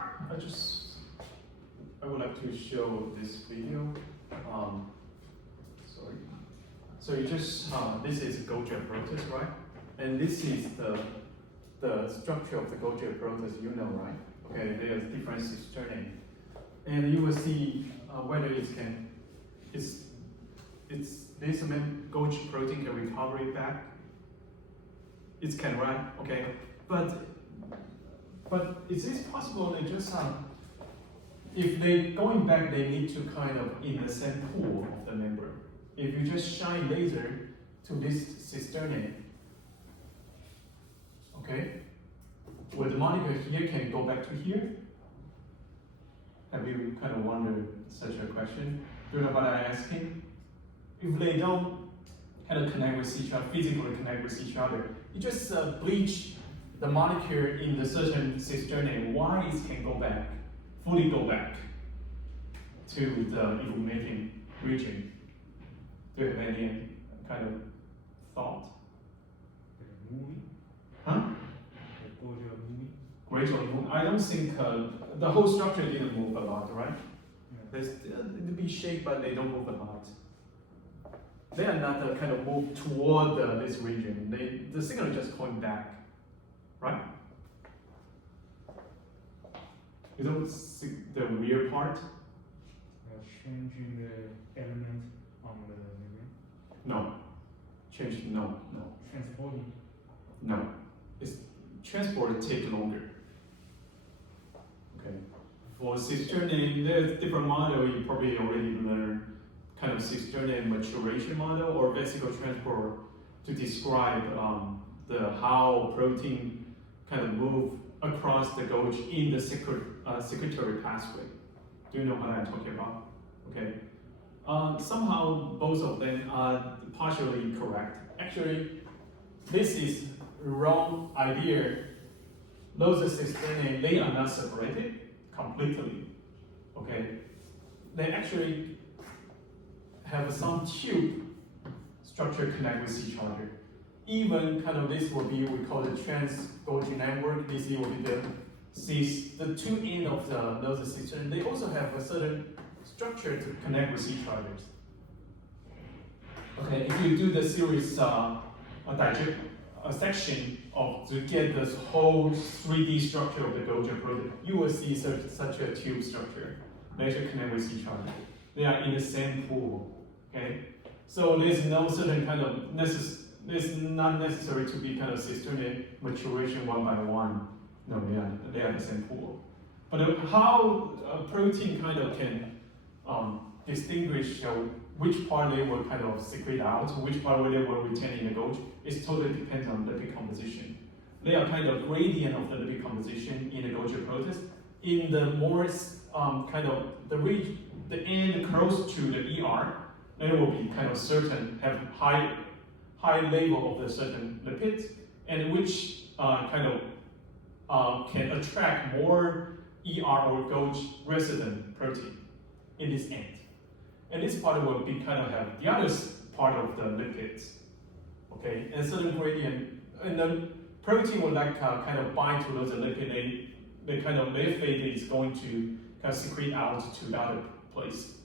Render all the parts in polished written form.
I would like to show this video. Sorry. So you just this is Golgi apparatus, right? And this is the structure of the Golgi apparatus, you know, right? Okay, there's different cisternae, and you will see whether this Golgi protein can recover it back. It can, right? Okay, but is this possible? They just if they going back, they need to kind of in the same pool of the membrane. If you just shine laser to this cisternae, okay, well, the molecule here can go back to here. Have you kind of wondered such a question? Do you know what I'm asking? If they don't kind of connect with each other, physically connect with each other, you just bleach the molecule in the certain cisternae. Why it can go back, fully go back to the illuminating region? Do you have any kind of thought? Moving? Huh? Gradually move. I don't think the whole structure didn't move a lot, right? Yeah. They be shaped, but they don't move a lot. They are not kind of move toward this region. The signal is just going back, right? You don't see the rear part? Changing the element on the membrane? No. Change, no. Transporting? No. It's transport take longer. Okay. For cisternae, there's different model. You probably already learned kind of cisternae maturation model or vesicle transport to describe how protein kind of move across the Golgi in the secretory pathway. Do you know what I'm talking about? Okay. Somehow both of them are partially correct. Actually, this is wrong idea. Those cisternae, they are not separated completely. Okay. They actually have some tube structure connect with each other. Even kind of this will be, we call the trans-Golgi network. This will be the two ends of those cisternae. They also have a certain structure to connect with each other. Okay, if you do the series section to get this whole 3D structure of the Golgi protein, you will see such a tube structure. They actually connect with each other. They are in the same pool. Okay, so there's no certain kind of it's not necessary to be kind of cisternae maturation one by one. No, they are the same pool. But how a protein kind of can distinguish which part they will kind of secrete out, which part they will retain in the Golgi, it totally depends on lipid composition. They are kind of gradient of the lipid composition in the Golgi apparatus. In the more kind of the end close to the ER, they will be kind of certain, have high level of the certain lipids, and which kind of can attract more ER or Golgi resident protein in this end. And this part will be kind of have the other part of the lipids, okay? And certain gradient, and the protein will like kind of bind to those lipids. They kind of their fate is going to kind of secrete out to the other place.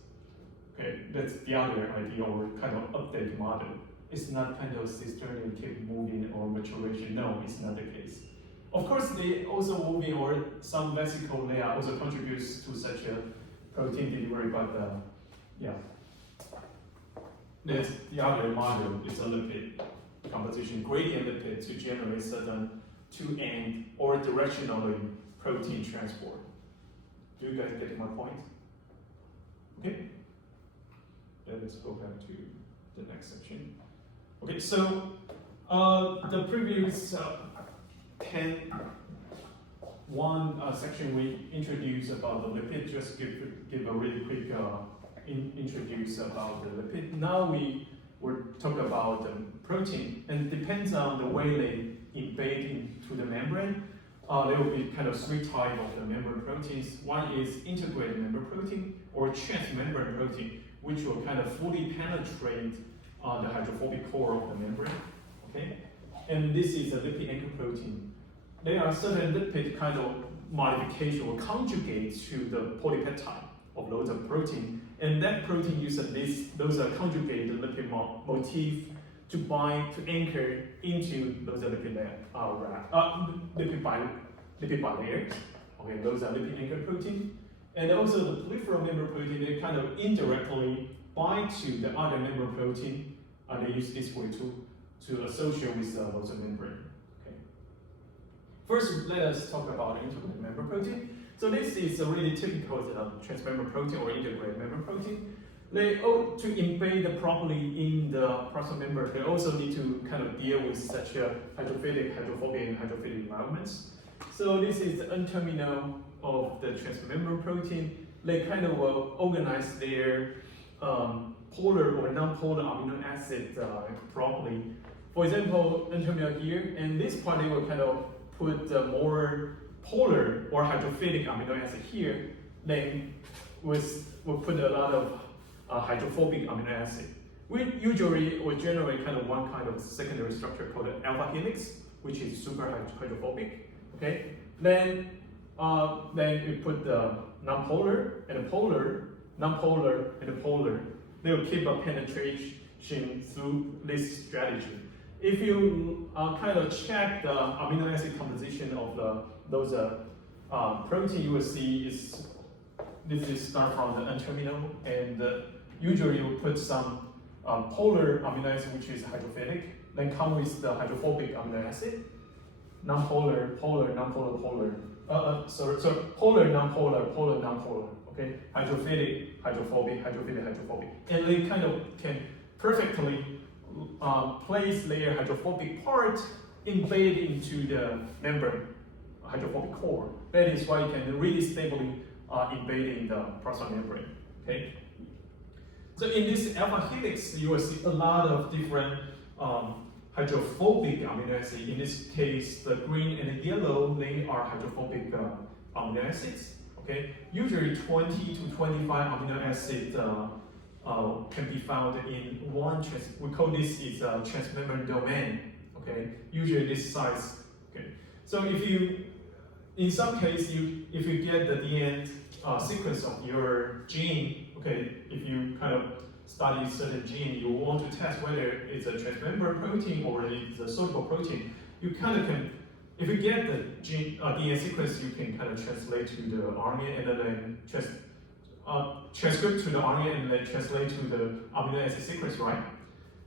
Okay, that's the other idea or kind of update model. It's not kind of cisternae keep moving or maturation. No, it's not the case. Of course, they also moving or some vesicle layer also contributes to such a protein delivery, but yeah. That's the other model. It's a lipid composition, gradient lipid to generate certain two-end or directionally protein transport. Do you guys get my point? Okay. Let's go back to the next section. Okay, so the previous 10.1 section we introduced about the lipid. Just give a really quick introduce about the lipid. Now we will talk about the protein, and it depends on the way they embed into the membrane. There will be kind of three types of the membrane proteins. One is integrated membrane protein or transmembrane protein, which will kind of fully penetrate the hydrophobic core of the membrane. Okay, and this is a lipid anchor protein. There are certain lipid kind of modification or conjugate to the polypeptide of loads of protein, and that protein uses those conjugated lipid motif to bind, to anchor into those lipid bilayers. Okay, those are lipid anchor protein. And also the peripheral member protein, they kind of indirectly bind to the other member protein. They use this way to associate with those membrane. Okay. First, let us talk about integrated member protein. So this is a really typical transmember protein or integrated member protein. They to embed properly in the process member, they also need to kind of deal with such a hydrophobic, and hydrophilic environments. So this is the N-terminal of the transmember protein. They kind of organize their polar or non-polar amino acid properly. For example, N-terminal here, and this part they will kind of put more polar or hydrophilic amino acid here. Then we'll put a lot of hydrophobic amino acid. We usually will generate kind of one kind of secondary structure called the alpha helix, which is super hydrophobic. Okay. Then we put the non-polar and the polar, non-polar and the polar. They will keep a penetration through this strategy. If you kind of check the amino acid composition of those protein, you will see this is start from the N-terminal, and usually you put some polar amino acid, which is hydrophilic, then come with the hydrophobic amino acid, non-polar, polar, non-polar, polar. Polar, non-polar, polar, non-polar. Okay, hydrophilic, hydrophobic, hydrophilic, hydrophobic, and they kind of can perfectly place their hydrophobic part embedded into the membrane hydrophobic core. That is why you can really stably embed in the plasma membrane. Okay. So in this alpha helix, you will see a lot of different hydrophobic amino acids. In this case, the green and the yellow, they are hydrophobic amino acids. Okay. Usually 20 to 25 amino acids can be found in one we call this is a transmembrane domain. Okay. Usually this size. Okay. So if you, in some case, if you get the DNA sequence of your gene, okay, if you kind of study certain gene, you want to test whether it's a transmembrane protein or it's a soluble protein, you kind of can, if you get the gene DNA sequence, you can kind of translate to the RNA and then transcript to the RNA and then translate to the amino acid sequence, right?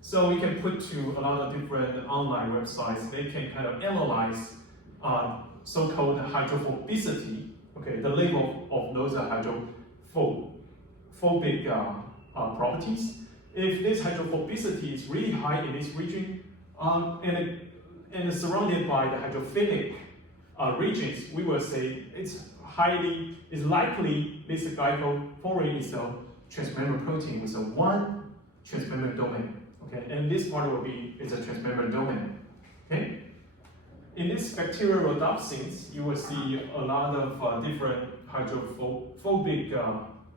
So we can put to a lot of different online websites. They can kind of analyze so-called hydrophobicity, okay, the level of those hydrophobic properties. If this hydrophobicity is really high in this region, and surrounded by the hydrophilic regions, we will say it's likely this glycophorin is a transmembrane protein with a one transmembrane domain. Okay, and this part is a transmembrane domain. Okay. In this bacterial rhodopsins, you will see a lot of different hydrophobic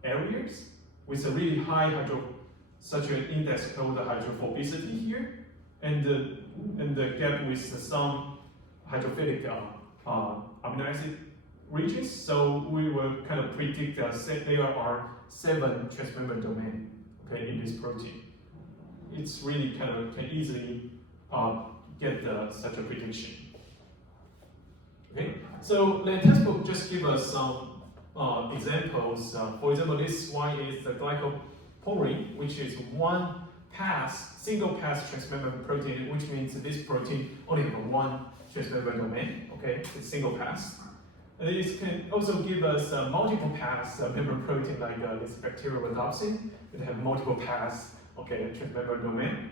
areas with a really high such an index called the hydrophobicity here, and the gap with some hydrophilic amino acid regions. So we will kind of predict that there are 7 transmembrane domains, okay, in this protein. It's really kind of can easily get such a prediction. Okay, so the textbook just give us some examples. For example, this one is the glycoporin, which is single pass transmembrane protein, which means this protein only have one transmembrane domain. Okay, it's single pass. And it can also give us multiple pass membrane protein like this bacterial rhodopsin. It have multiple pass, okay, transmembrane domain.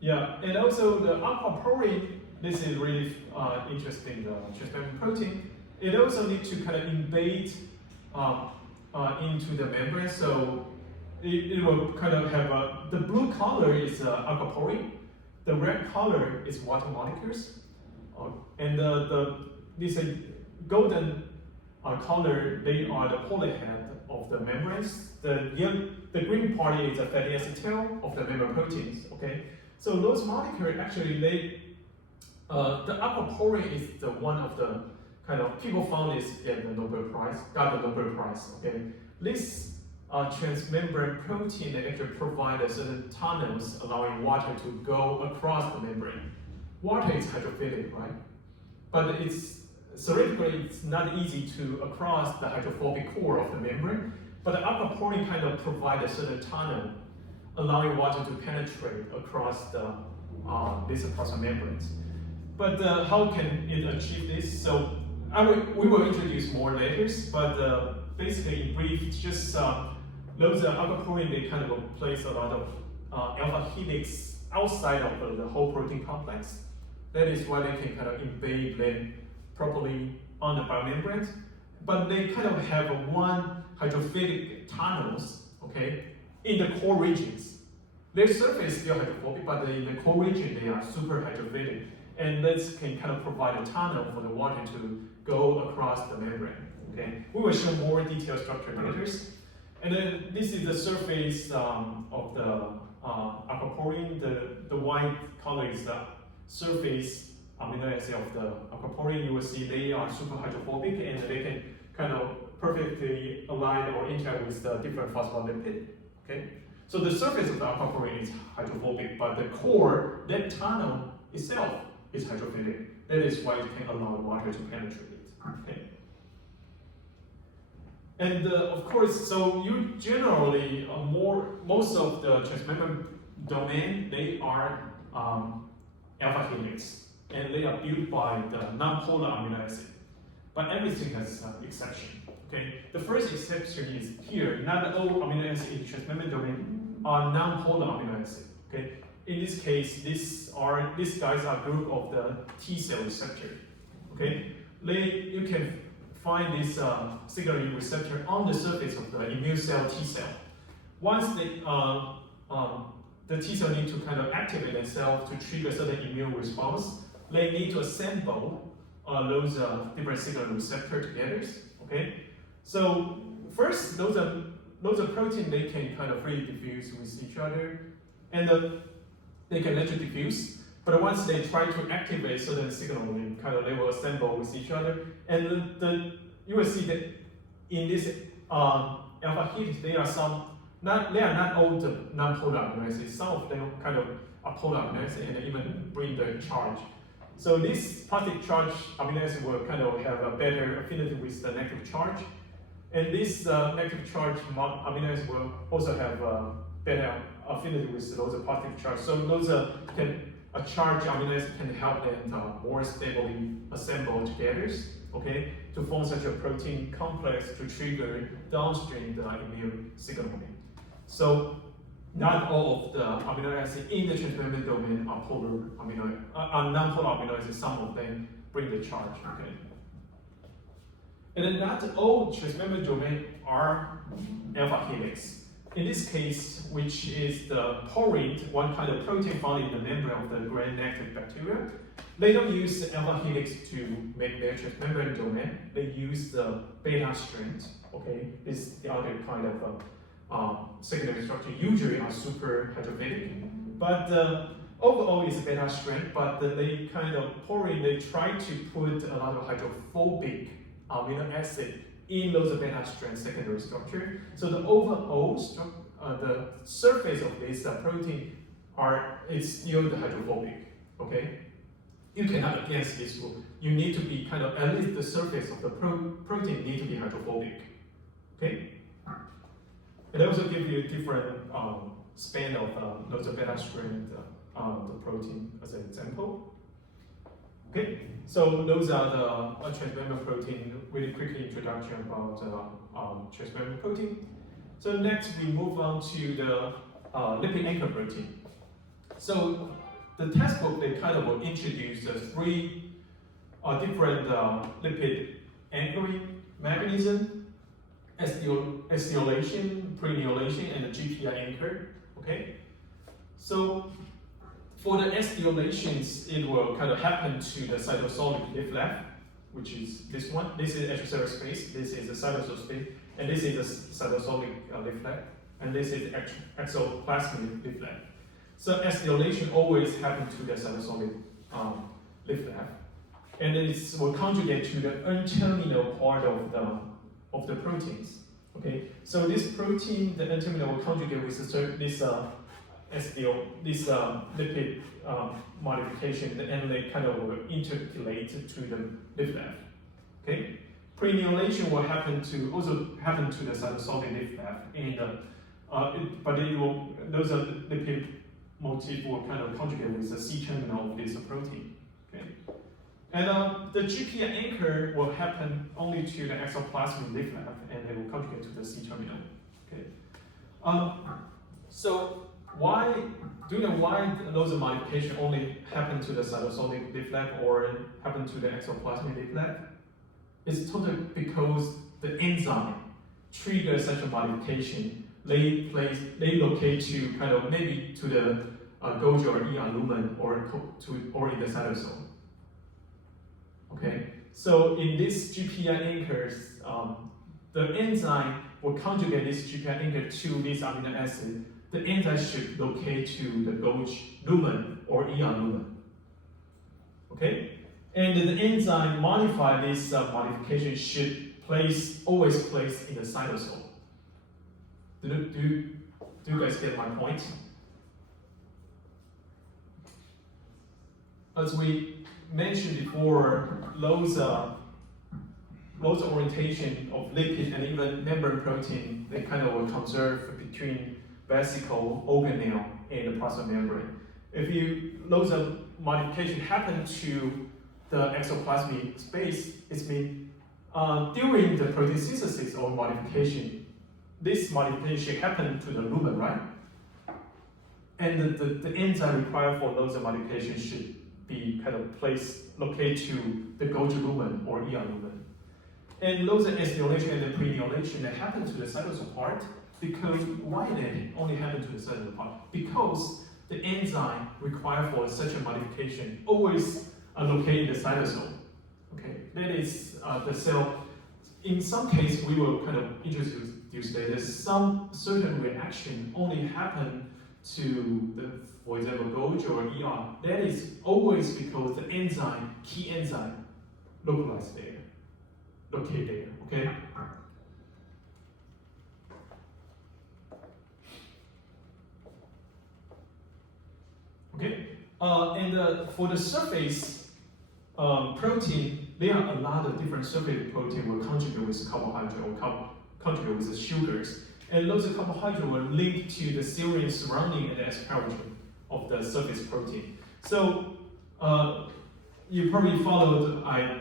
Yeah, and also the Aquaporic. This is really interesting, transmembrane protein. It also needs to kind of embed into the membrane, so it will kind of have the blue color is Aquaporic, the red color is water molecules, and this golden color, they are the polar head of the membranes. The green part is the fatty acid tail of the membrane proteins. Okay, so those molecules actually the Aquaporic is the one of the kind of people found this got the Nobel Prize. Okay, this transmembrane protein that actually provides certain tunnels allowing water to go across the membrane. Water is hydrophilic, right? But theoretically it's not easy to cross the hydrophobic core of the membrane. But the aquaporic kind of provides a certain tunnel allowing water to penetrate across these membranes. But how can it achieve this? So we will introduce more later, but basically in brief, just those aquaporic, they kind of place a lot of alpha helix outside of the whole protein complex. That is why they can kind of invade them properly on the biomembrane. But they kind of have one hydrophilic tunnels, okay, in the core regions. Their surface is still hydrophobic, but in the core region they are super hydrophilic. And this can kind of provide a tunnel for the water to go across the membrane. Okay, we will show more detailed structure later. And then this is the surface of the aquaporine. The white color is the surface amino acid of the aquaporine. You will see they are super hydrophobic and they can kind of perfectly align or interact with the different phospholipase. Okay, so the surface of the aquaporine is hydrophobic, but the core, that tunnel itself, is hydrophilic. That is why it can allow water to penetrate. Okay. And of course, so you generally most of the transmembrane domain, they are alpha helix, and they are built by the non-polar amino acid. But everything has an exception. Okay. The first exception is here. Not all amino acids in transmembrane domain are non-polar amino acid. Okay. In this case, these guys are a group of the T cell receptor. Okay, you can find this signaling receptor on the surface of the immune cell T cell. Once the T cell need to kind of activate themselves to trigger certain immune response, they need to assemble those different signaling receptor together. Okay, so first those are protein, they can kind of freely diffuse with each other, and they can let you diffuse, but once they try to activate certain signal, they will assemble with each other. And you will see that in this alpha helix, they are not all the non-polar amino acids. Some of them kind of are polar amino acids and even bring the charge. So this positive charge amino acid will kind of have a better affinity with the negative charge, and this negative charge amino acid will also have better affinity with those positive charge. So those charged amino acid can help them more stably assemble together, okay, to form such a protein complex to trigger downstream the immune signaling. So not all of the amino acids in the transmembrane domain are non-polar amino acids. Some of them bring the charge. Okay. And then not all transmembrane domain are alpha helix. In this case, which is the porine, one kind of protein found in the membrane of the gram-negative bacteria, they don't use alpha helix to make their transmembrane domain. They use the beta strand. Okay, this is the other kind of secondary structure. Usually are super hydrophilic, but overall is beta strand. But they kind of porine. They try to put a lot of hydrophobic amino acid in those beta strand secondary structure. So the overall the surface of this protein is still the hydrophobic. Okay, you cannot against this rule. You need to be kind of at least the surface of the protein need to be hydrophobic. Okay, and I also give you a different span of those beta strand the protein as an example. Okay, so those are the transmembrane protein. Really quickly introduction about transmembrane protein. So next we move on to the lipid anchor protein. So the textbook, they kind of will introduce three different lipid anchoring mechanism: acetylation, preneolation, and the GPI anchor. Okay, so for the acetylations, it will kind of happen to the cytosolic leaf left, which is this one. This is extracellular space. This is the cytosol space, and this is the cytosolic leaf left, and this is exoplasmic leaf left. So acetylation always happens to the cytosolic leaf left, and it will conjugate to the N-terminal part of the proteins. Okay, so this protein, the N-terminal, will conjugate with this lipid modification, and they kind of will intercalate to the leaf left. Okay, preneolation will also happen to the cytosolic leaf left, and but those are lipid motif will kind of conjugate with the C terminal of this protein. Okay, and the GPI anchor will happen only to the exoplasmic leaf left, and they will conjugate to the C terminal. Okay, so do you know why those modifications only happen to the cytosolic leaf left or happen to the exoplasmic leaf left? It's totally because the enzyme triggers such a modification. They locate to kind of maybe to the Golgi or ER lumen or in the cytosol. Okay, so in this GPI anchors, the enzyme will conjugate this GPI anchor to this amino acid. The enzyme should locate to the Golgi lumen or ER lumen. Okay, and the enzyme modify this modification should always place in the cytosol. Do you guys get my point? As we mentioned before, those orientation of lipid and even membrane protein, they kind of will conserve between vesicle, organelle, and the plasma membrane. If those modification happen to the exoplasmic space, it means during the protein synthesis or modification, this modification happened to the lumen, right? And the enzyme required for those modifications should be kind of located to the Golgi lumen or ER lumen. And those acetylation and the preneolation that happen to the cytosol part, because why they only happen to the cytosol part? Because the enzyme required for such a modification always located in the cytosol. Okay, that is the cell. In some cases, we will kind of introduce that some certain reaction only happen to for example, Golgi or ER. That is always because the key enzyme, located there. Okay. Okay. And for the surface protein, there are a lot of different surface protein will contribute with carbohydrate or contribute with the sugars. And those carbohydrates will link to the serine surrounding and the asparagine of the surface protein. So you probably followed, I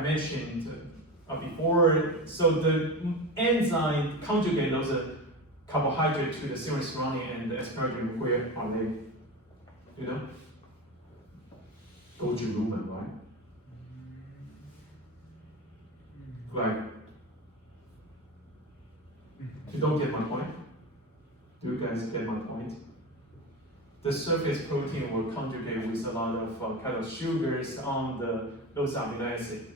mentioned before, so the enzyme conjugate those carbohydrate to the serine surrounding and the asparagine. Where are they? You know? Golgi lumen, right? Like, you don't get my point? Do you guys get my point? The surface protein will conjugate with a lot of kind of sugars on those amino acids.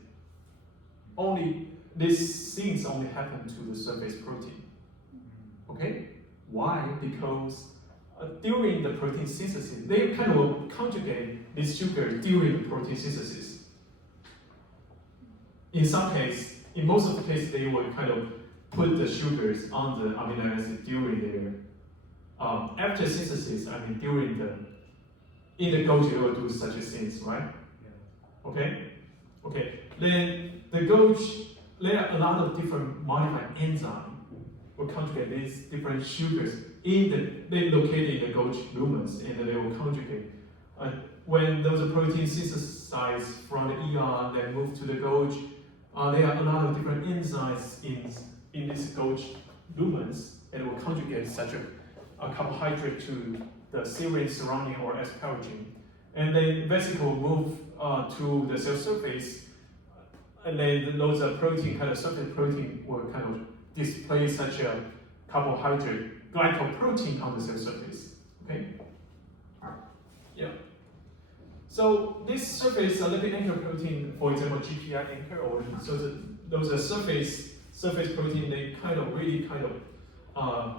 Only these things only happen to the surface protein. Okay? Why? Because during the protein synthesis, they kind of will conjugate this sugar during the protein synthesis. In most of the cases, they will kind of put the sugars on the amino acid during their after synthesis. In the Golgi, they will do such things, right? Yeah. Okay. Then the Golgi, there are a lot of different modified enzymes will conjugate these different sugars they located in the Golgi lumens, and they will conjugate. When those proteins synthesized from the ER, then move to the Golgi, there are a lot of different enzymes in this Golgi lumens, and will conjugate such a carbohydrate to the serine surrounding or asparagine. And then vesicle move to the cell surface, and then those surface protein will kind of display such a carbohydrate, glycoprotein on the cell surface. Okay? Yeah. So this surface lipid anchor protein, for example, GPI anchor, or those are surface protein, they really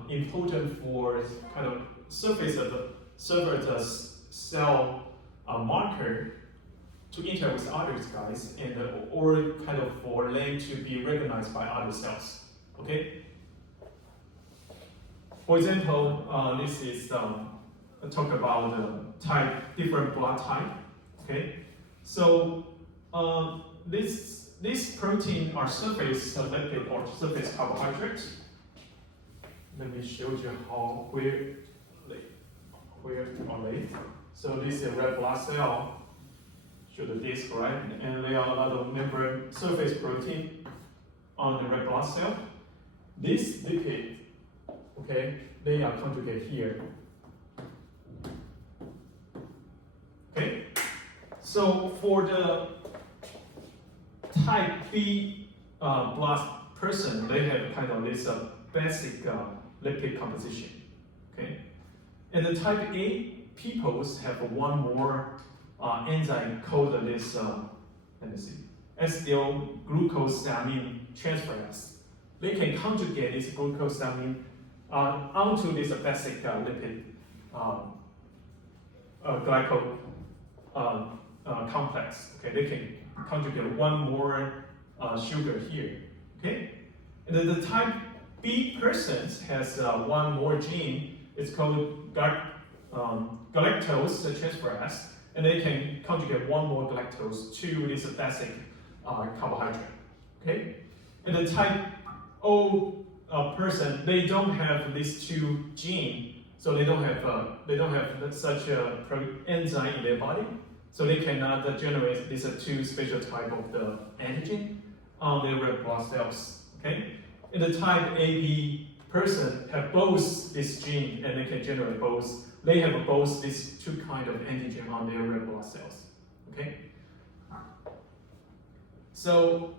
important for kind of surface of the serve as a cell marker. to interact with other guys and or kind of for them to be recognized by other cells. Okay. For example, this is talk about different blood type. Okay. So this protein are surface lipid or surface carbohydrates. Let me show you where are they. So this is a red blood cell. Show the disc, right? And there are a lot of membrane surface protein on the red blood cell. This lipid, okay, they are conjugate here. Okay. So for the type B blood person, they have kind of this basic lipid composition. Okay. And the type A peoples have one more enzyme called this, let me see, S-glucosamine transferase. They can conjugate this glucosamine onto this basic lipid glycol complex. Okay, they can conjugate one more sugar here. Okay, and then the type B persons has one more gene. It's called galactose transferase, and they can conjugate one more galactose to this basic carbohydrate. Okay, and the type O person, they don't have these two genes, so they don't have such a enzyme in their body, so they cannot generate these two special type of the antigen on their red blood cells. Okay, and the type AB person have both this gene, and they can generate both. They have both these two kind of antigen on their red blood cells. Okay. So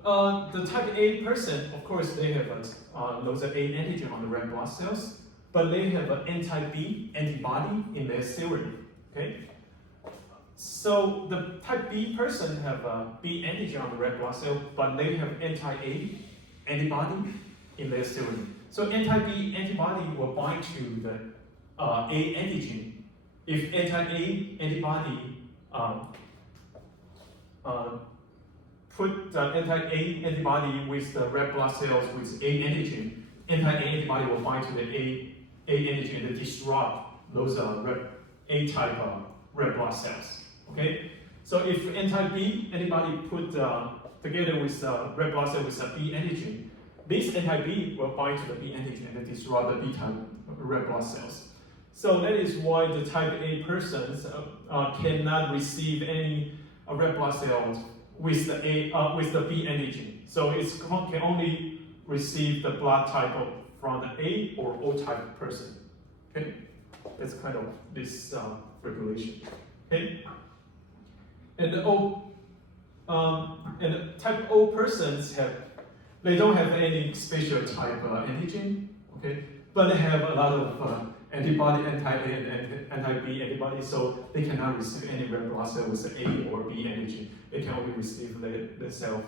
the type A person, of course, they have those A antigen on the red blood cells, but they have an anti-B antibody in their serum. Okay. So the type B person have a B antigen on the red blood cell, but they have anti-A antibody in their serum. So anti-B antibody will bind to the A antigen. If anti-A antibody put the anti-A antibody with the red blood cells with A antigen, anti-A antibody will bind to the A antigen and disrupt those A type red blood cells. Okay, so if anti-B antibody put together with red blood cell with a B antigen, this anti-B will bind to the B antigen and disrupt the B type red blood cells. So that is why the type A persons cannot receive any red blood cells with the B antigen. So it can only receive the blood type from the A or O type person. Okay, that's kind of this regulation. Okay, and the type O persons they don't have any special type antigen. Okay, but they have a lot of antibody, anti-A and anti-B antibody, so they cannot receive any red blood cell with the A or B antigen. They can only receive the same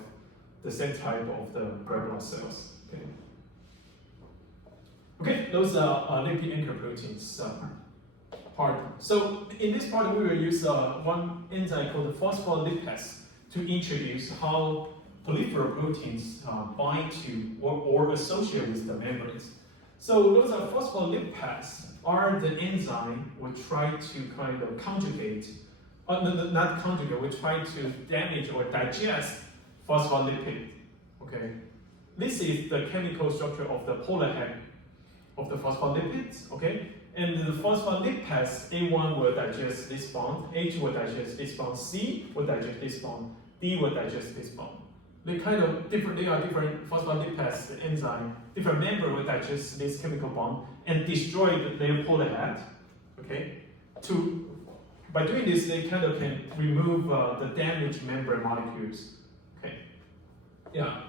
type of the red blood cells. Okay. Okay, those are lipid anchor proteins part. So in this part, we will use one enzyme called the phospholipase to introduce how polyphenol proteins bind to or associate with the membranes. So those are phospholipase are the enzyme we try to kind of conjugate, not conjugate, we try to damage or digest phospholipid. Okay, this is the chemical structure of the polar head of the phospholipids. Okay, and the phospholipase A1 will digest this bond, H will digest this bond, C will digest this bond, D will digest this bond. They kind of different. They are different phospholipase enzyme. Different member will digest this chemical bond and destroy their polar head. Okay. By doing this, they kind of can remove the damaged membrane molecules. Okay. Yeah.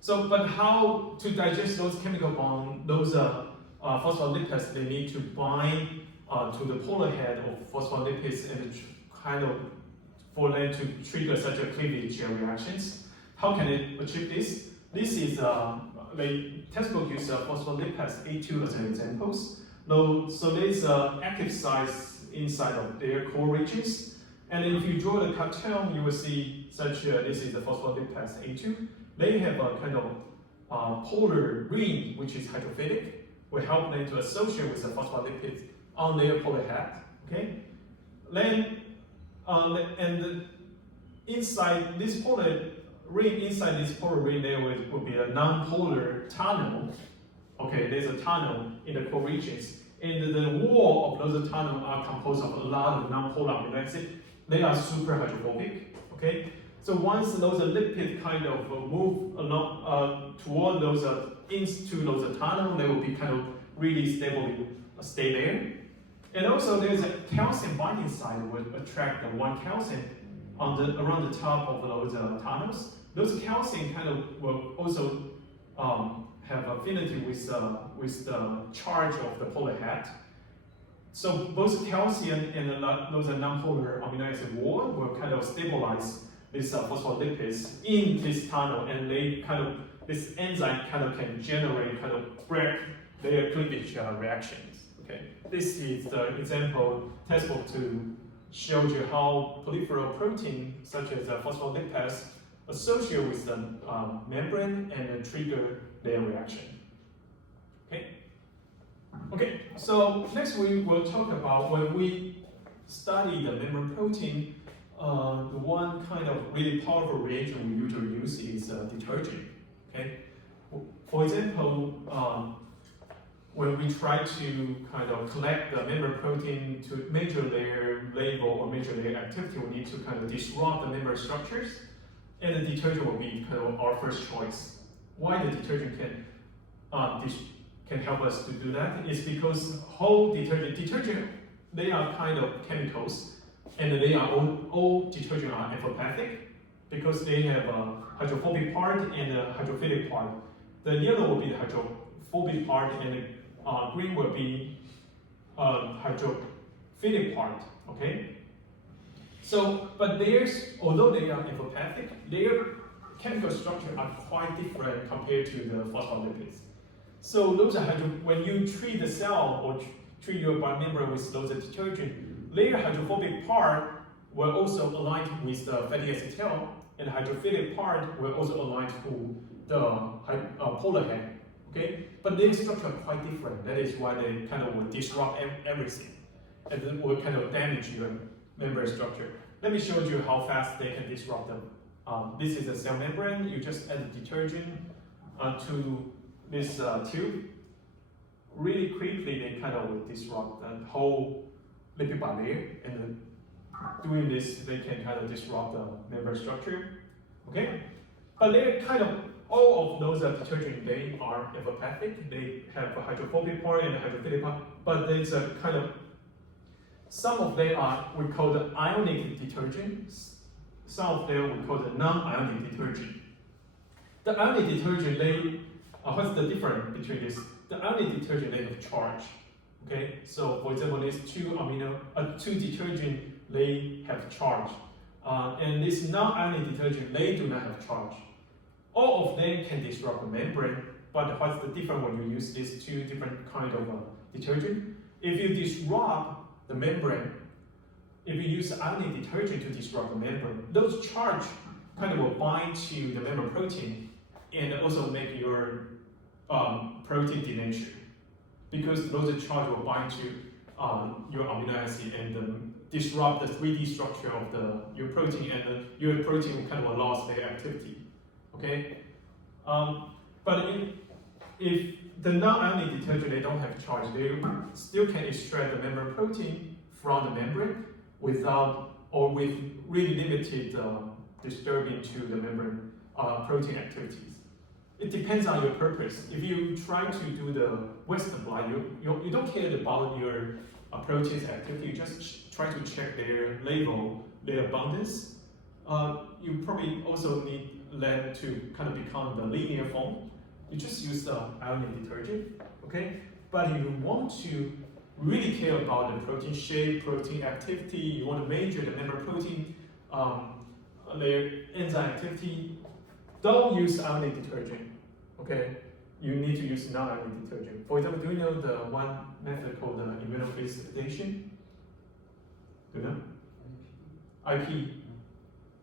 So, but how to digest those chemical bonds? Those phospholipase, they need to bind to the polar head of phospholipids and kind of for them to trigger such a cleavage reactions. How can it achieve this? This is the textbook uses phospholipase A2 as an examples. So there's active sites inside of their core regions, And if you draw the cartoon, you will see such this is the phospholipase A2. They have a kind of polar ring, which is hydrophilic, will help them to associate with the phospholipids on their polar head. Okay. Then and inside this polar ring, there will be a non-polar tunnel. Okay, there's a tunnel in the core regions, and the wall of those tunnels are composed of a lot of non-polar amino acids. They are super hydrophobic. Okay, so once those lipids kind of move along toward those into those tunnels, they will be kind of really stably stay there. And also, there's a calcium binding site that will attract the one calcium around the top of those tunnels. Those calcium kind of will also have affinity with the charge of the polar head. So both calcium and those non-polar amino acid wall will kind of stabilize this phospholipids in this tunnel, and they kind of this enzyme kind of can generate kind of break their cleavage reactions. Okay, this is the example textbook to show you how peripheral protein such as phospholipase associate with the membrane and trigger their reaction. Okay. Okay. So next we will talk about when we study the membrane protein. The one kind of really powerful reagent we usually use is detergent. Okay. For example, when we try to kind of collect the membrane protein to measure their level or measure their activity, we need to kind of disrupt the membrane structures, and the detergent will be kind of our first choice. Why the detergent can help us to do that is because whole detergent, they are kind of chemicals, and they are all detergent are amphipathic because they have a hydrophobic part and a hydrophilic part. The yellow will be the hydrophobic part, and the green will be hydrophilic part. Okay. So, but although they are amphipathic, their chemical structure are quite different compared to the phospholipids. So those are when you treat the cell or treat your biomembrane with those detergent, their hydrophobic part will also align with the fatty acid tail, and the hydrophilic part will also align to the polar head. Okay, but their structure are quite different. That is why they kind of will disrupt everything, and then will kind of damage your membrane structure. Let me show you how fast they can disrupt them. This is a cell membrane. You just add the detergent to this tube. Really quickly, they kind of will disrupt the whole lipid bilayer, and then doing this, they can kind of disrupt the membrane structure. Okay, but they're kind of all of those detergents, they are amphipathic. They have a hydrophobic part and a hydrophilic part, but there's a kind of some of them are we call the ionic detergents. Some of them we call the non-ionic detergent. The ionic detergent, what's the difference between this? The ionic detergent, they have charge. Okay, so for example, these two detergent, they have charge, and this non-ionic detergent, they do not have charge. All of them can disrupt the membrane, but what's the difference when you use these two different kind of detergent? If you disrupt the membrane, if you use ionic detergent to disrupt the membrane, those charge kind of will bind to the membrane protein and also make your protein denature, because those charge will bind to your amino acid and disrupt the 3D structure of your protein, and your protein will kind of lose their activity. Okay, but if the non-ionic detergent, they don't have charge, they still can extract the membrane protein from the membrane without or with really limited disturbing to the membrane protein activities. It depends on your purpose. If you try to do the Western blot, you don't care about your protein's activity. You just try to check their level, their abundance. You probably also need them to kind of become the linear form. You just use the ionic detergent, okay? But if you want to really care about the protein shape, protein activity, you want to measure the membrane protein, their enzyme activity, don't use ionic detergent, okay? You need to use non-ionic detergent. For example, do you know the one method called the immunophase adaptation? Do you know? IP.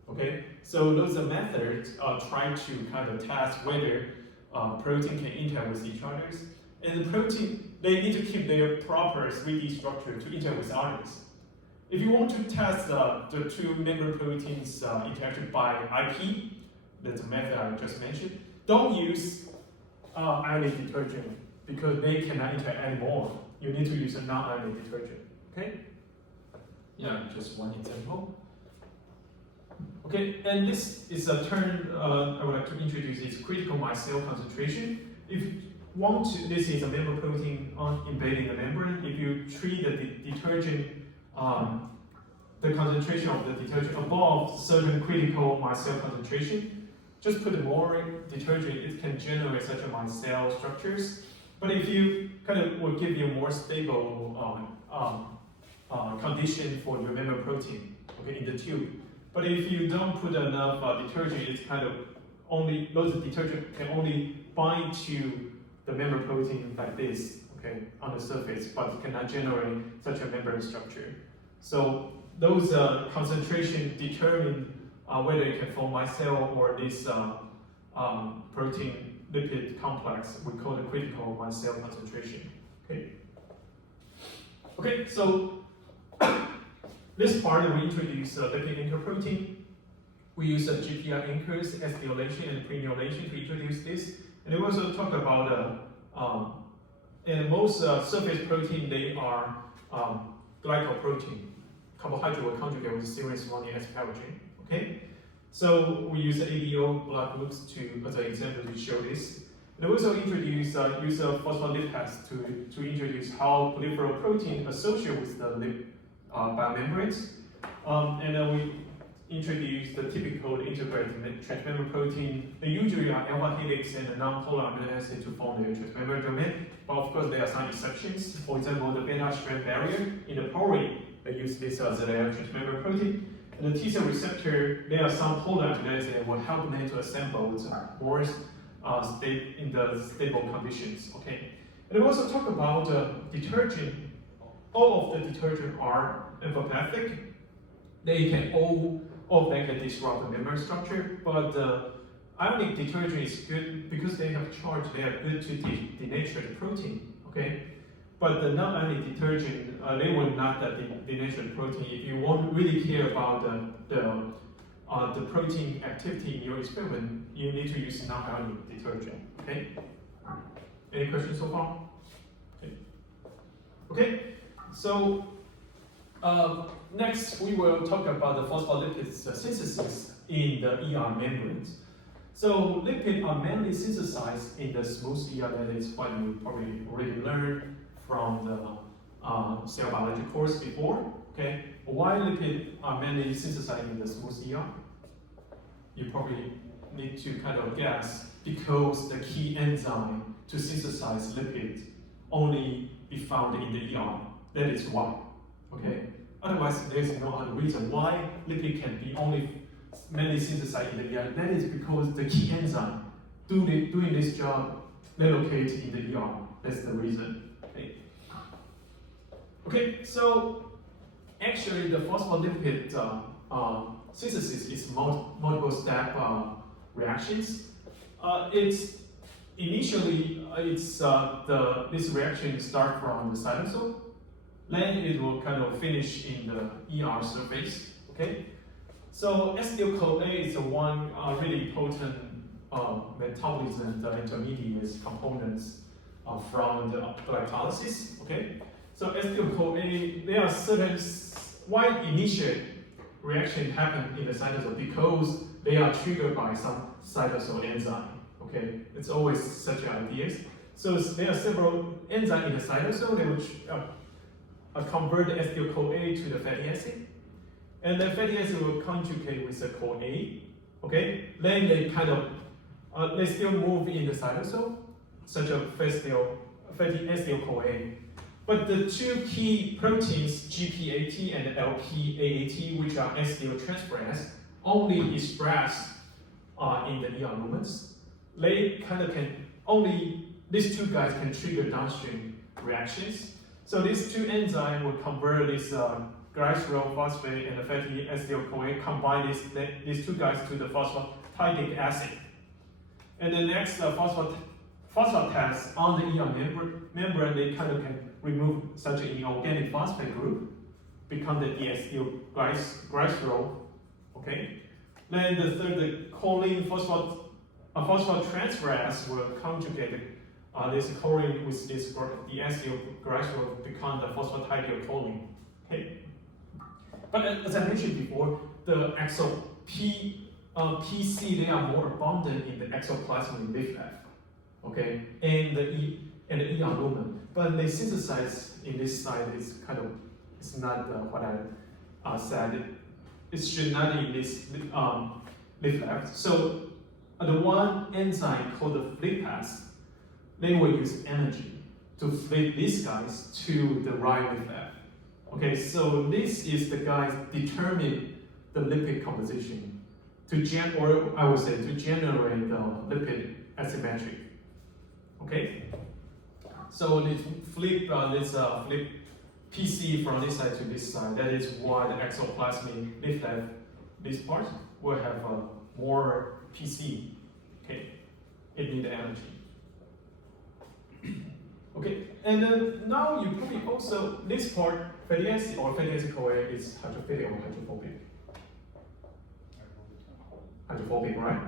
Okay, so those are methods try to kind of test whether protein can interact with each other. And the protein, they need to keep their proper 3D structure to interact with others. If you want to test the two member proteins interaction by IP, that's a method I just mentioned, don't use ionic detergent because they cannot interact anymore. You need to use a non-ionic detergent. Okay? Yeah, just one example. Okay, and this is a term I would like to introduce. It's critical micelle concentration. If you want to, this is a member protein embedded in the membrane. If you treat the detergent, the concentration of the detergent above certain critical micelle concentration, just put more detergent, it can generate such a micelle structures. But if you kind of will give you more stable condition for your member protein, okay, in the tube. But if you don't put enough detergent, it's kind of only, those detergent can only bind to the member protein like this, okay, on the surface, but cannot generate such a membrane structure. So those concentration determine whether it can form micelle or this protein lipid complex. We call it critical micelle concentration. Okay. Okay, so this part we introduce lipid anchor protein. We use GPR anchors, acetylation and prenylation to introduce this. And we also talk about and most surface protein, they are glycoprotein, carbohydrate will conjugate with serine surrounding asparagine. Okay, so we use ABO blood groups to as an example to show this. And we also introduce use phospholipase to introduce how peripheral protein associate with the biomembranes. And then we introduce the typical integrated transmember protein. They usually are alpha helix and a non-polar amino acid to form the transmember domain. But of course, there are some exceptions. For example, the beta-strand barrier in the porine, they use this as their transmember protein. And the T-cell receptor, there are some polar amino acids that will help them to assemble more in the stable conditions. Okay. And we also talk about detergent. All of the detergent are amphipathic. They can all of them can disrupt the membrane structure, but ionic detergent is good because they have charge. They are good to denature the protein. Okay, but the non-ionic detergent they will not denature the protein. If you want really care about the protein activity in your experiment, you need to use non-ionic detergent. Okay. Any questions so far? Okay. Okay. So. Next, we will talk about the phospholipase synthesis in the ER membranes. So lipids are mainly synthesized in the smooth ER, that is what you probably already learned from the cell biology course before. Okay, why lipids are mainly synthesized in the smooth ER? You probably need to kind of guess, because the key enzyme to synthesize lipids only be found in the ER. That is why. Okay. Otherwise, there's no other reason why lipid can be only mainly synthesized in the ER. That is because the key enzyme doing this job, they locate in the ER. That's the reason. Okay. Okay. So actually, the phospholipid synthesis is multiple step reactions. It's initially this reaction start from the cytosol. Then it will kind of finish in the ER surface. Okay, so acetyl-CoA is one really potent metabolism, the intermediate components from the glycolysis. Okay, so acetyl-CoA, there are certain why initial reaction happen in the cytosol because they are triggered by some cytosol enzyme. Okay, it's always such ideas. So there are several enzymes in the cytosol which convert the acetyl-CoA to the fatty acid, and the fatty acid will conjugate with the CoA. Okay, then they kind of they still move in the cytosol, such a fatty acetyl-CoA. But the two key proteins, GPAT and LPAAT, which are acetyltransferase, only express in the ER lumens. They kind of can only these two guys can trigger downstream reactions. So these two enzymes will convert this glycerol phosphate and the fatty acetyl-CoA, combine these two guys to the phosphatidic acid. And the next phosphatase on the membrane, they kind of can remove such an inorganic phosphate group, become the deacetylglycerol. Okay. Then the third, the choline phosphotransferase will conjugate this choline with this deacetylglycerol, become the phosphatidylcholine. Okay. But as I mentioned before, the PC, they are more abundant in the exoplasmic leaf left, okay, and the ER lumen. But they synthesize in this side is it's not what I said. It should not in this leaf left. So the one enzyme called the phospholipase, they will use energy to flip these guys to the right leaf left. Okay, so this is the guys determine the lipid composition to generate the lipid asymmetric. Okay, so let's flip flip PC from this side to this side. That is why the exoplasmic leaf left, this part will have more PC. Okay, it needs energy. Okay, and then now you probably also this part fatty acid or fatty acid-CoA is hydrophilic or hydrophobic. Hydrophobic, right?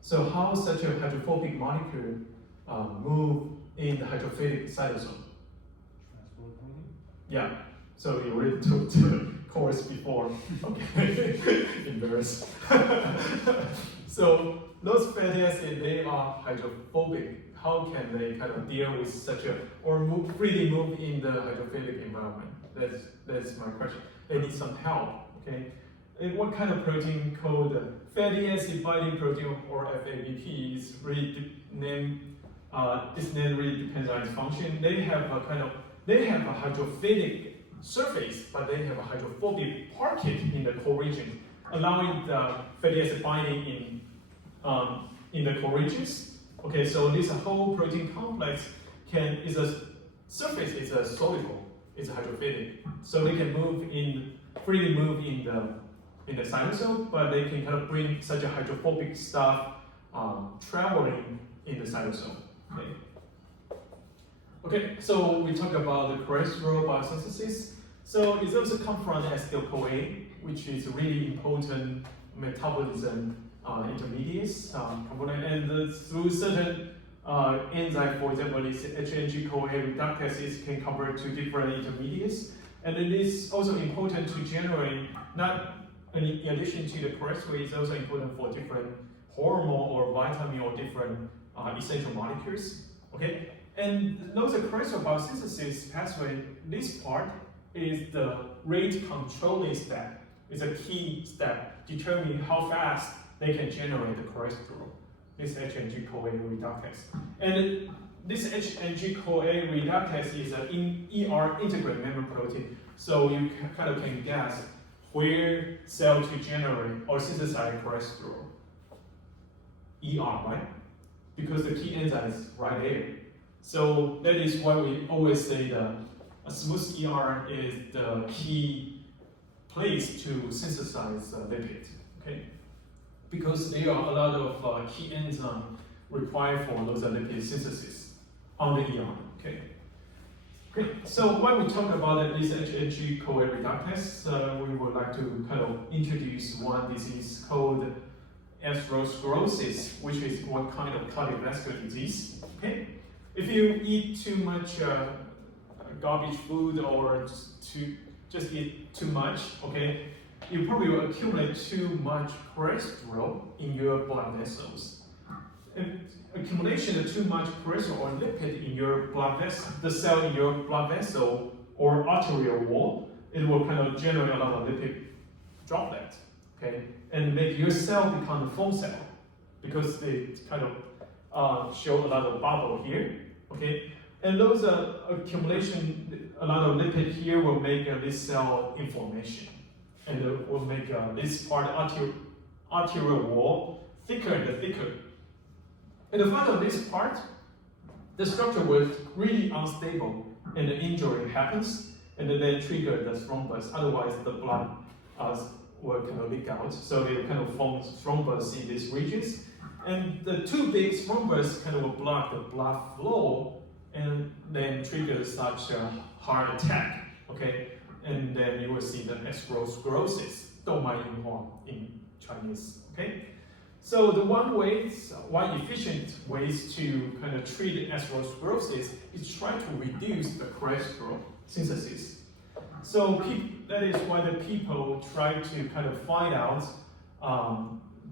So how such a hydrophobic molecule move in the hydrophilic cytosol? Yeah. So you already took the course before. Okay. Embarrassed. So those fatty acids, they are hydrophobic. How can they kind of deal with such a freely move in the hydrophilic environment? That's my question. They need some help. Okay. And what kind of protein called fatty acid binding protein or FABP is really its name really depends on its function. They have a hydrophilic surface, but they have a hydrophobic pocket in the core region, allowing the fatty acid binding in the core regions. Okay, so this whole protein complex is a surface is a soluble, it's a hydrophilic, so they can freely move in the cytosol, but they can kind of bring such a hydrophobic stuff traveling in the cytosol. Okay. Okay, so we talk about the cholesterol biosynthesis. So it also comes from the acetyl-CoA, which is a really important metabolism intermediates component, and through certain enzyme, for example, this HNG-CoA reductase can convert to different intermediates, and it is also important to generate not in addition to the cholesterol, it's also important for different hormone or vitamin or different essential molecules. Okay, and those cholesterol biosynthesis pathway. This part is the rate controlling step. It's a key step determining how fast they can generate the cholesterol. This HNG-CoA reductase, and this HNG-CoA reductase is an ER integrate member protein. So you kind of can guess where cell to generate or synthesize cholesterol. ER, right? Because the key enzyme is right there. So that is why we always say that a smooth ER is the key place to synthesize lipid. Okay, because there are a lot of key enzymes required for those lipid synthesis on the ER. Okay. Okay, so when we talk about this HNG-CoA reductase, we would like to kind of introduce one disease called Atherosclerosis, which is one kind of cardiovascular disease. Okay, if you eat too much garbage food or just eat too much, okay, you probably will accumulate too much cholesterol in your blood vessels. And accumulation of too much cholesterol or lipid in your blood vessel, the cell in your blood vessel or arterial wall, it will kind of generate a lot of lipid droplet, okay, and make your cell become a foam cell because they kind of show a lot of bubble here, okay, and those accumulation, a lot of lipid here will make this cell inflammation, and it will make this part arterial wall thicker and thicker. And the fact of this part, the structure was really unstable and the injury happens. and then trigger the thrombus. Otherwise, the blood will kind of leak out. So they kind of form thrombus in these regions. And the two big thrombus kind of will block the blood flow and then trigger such a heart attack. Okay, and then you will see the atherosclerosis, 动脉硬化 in Chinese. Okay, so the one efficient ways to kind of treat atherosclerosis is try to reduce the cholesterol synthesis. So that is why the people try to kind of find out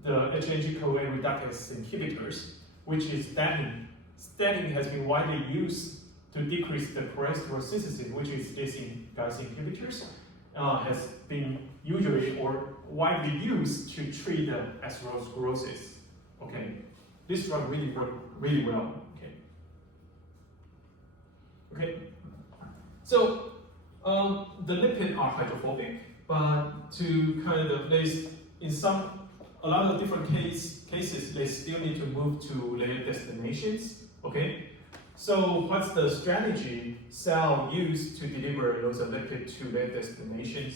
the HNG-CoA reductase inhibitors, which is statin. Statin has been widely used to decrease the cholesterol synthesis, which is these guys inhibitors, has been usually or widely used to treat the atherosclerosis. Okay, this drug really works really well. Okay, so the lipids are hydrophobic, but to kind of a lot of different cases, they still need to move to their destinations. Okay, so what's the strategy cell use to deliver those lipids to their destinations?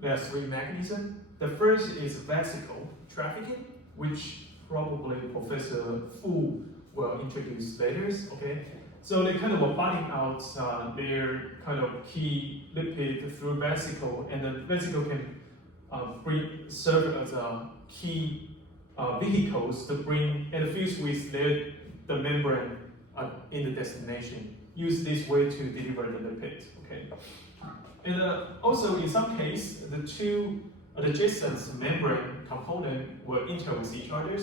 There are three mechanisms. The first is vesicle trafficking, which probably Professor Fu will introduce later. Okay, so they kind of are binding out their kind of key lipid through vesicle, and the vesicle can serve as a key vehicles to bring and fuse with the membrane in the destination. Use this way to deliver the lipid. Okay, and also in some case, the two adjacent membrane components will interact with each other,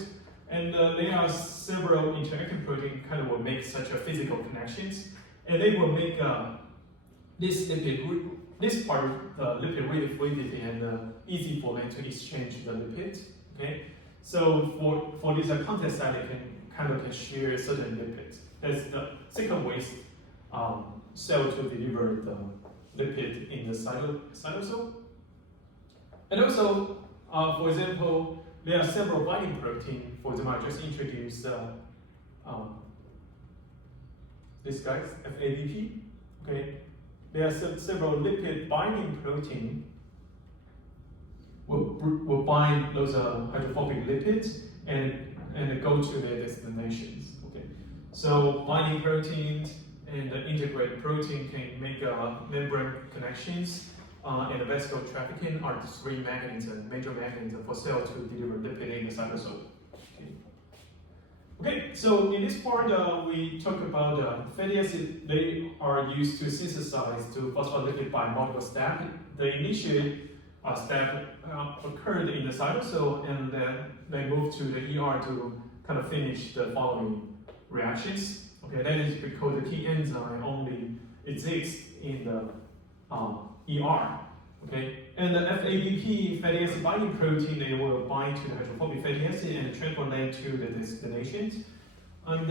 and there are several interacting proteins kind of will make such a physical connections, and they will make this part of the lipid really fluidity and easy for them to exchange the lipid. Okay, so for this contact site, they can share certain lipids. That's the second way cell to deliver the lipid in the cytosol. And also, for example, there are several binding proteins. For example, I just introduced this guys, FADP. Okay, there are several lipid binding proteins will bind those hydrophobic lipids and go to their destinations. Okay, so binding proteins and the integrated protein can make membrane connections, and the vesicle trafficking are the three major mechanisms for cell to deliver lipid in the cytosol. Okay, so in this part we talk about fatty acids. They are used to synthesize to phospholipid by multiple steps. The initial step occurred in the cytosol, and then they move to the ER to kind of finish the following reactions. Okay, that is because the key enzyme only exists in the ER. Okay, and the FADP, fatty acid binding protein, they will bind to the hydrophobic fatty acid and transport them to the destinations. And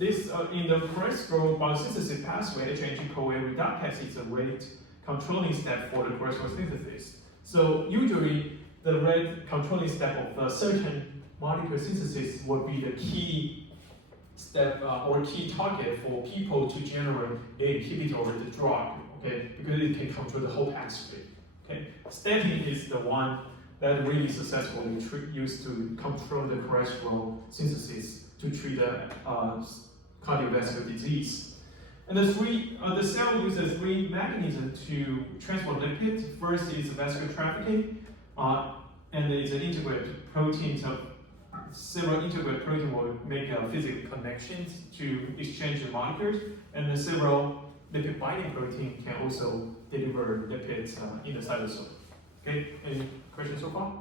this in the cholesterol biosynthesis pathway, HNG-CoA reductase is a rate controlling step for the cholesterol synthesis. So usually the rate controlling step of a certain molecule synthesis would be the key step or key target for people to generate the inhibitor of the drug. Okay, because it can control the whole pathway. Okay, statin is the one that really successfully used to control the cholesterol synthesis to treat the cardiovascular disease. And the cell uses three mechanisms to transport lipids. First is vesicle trafficking, and it's an integrated protein. So several integrated proteins will make physical connections to exchange the molecules, and the several lipid binding protein can also deliver lipids in the cytosol. Okay, any questions so far?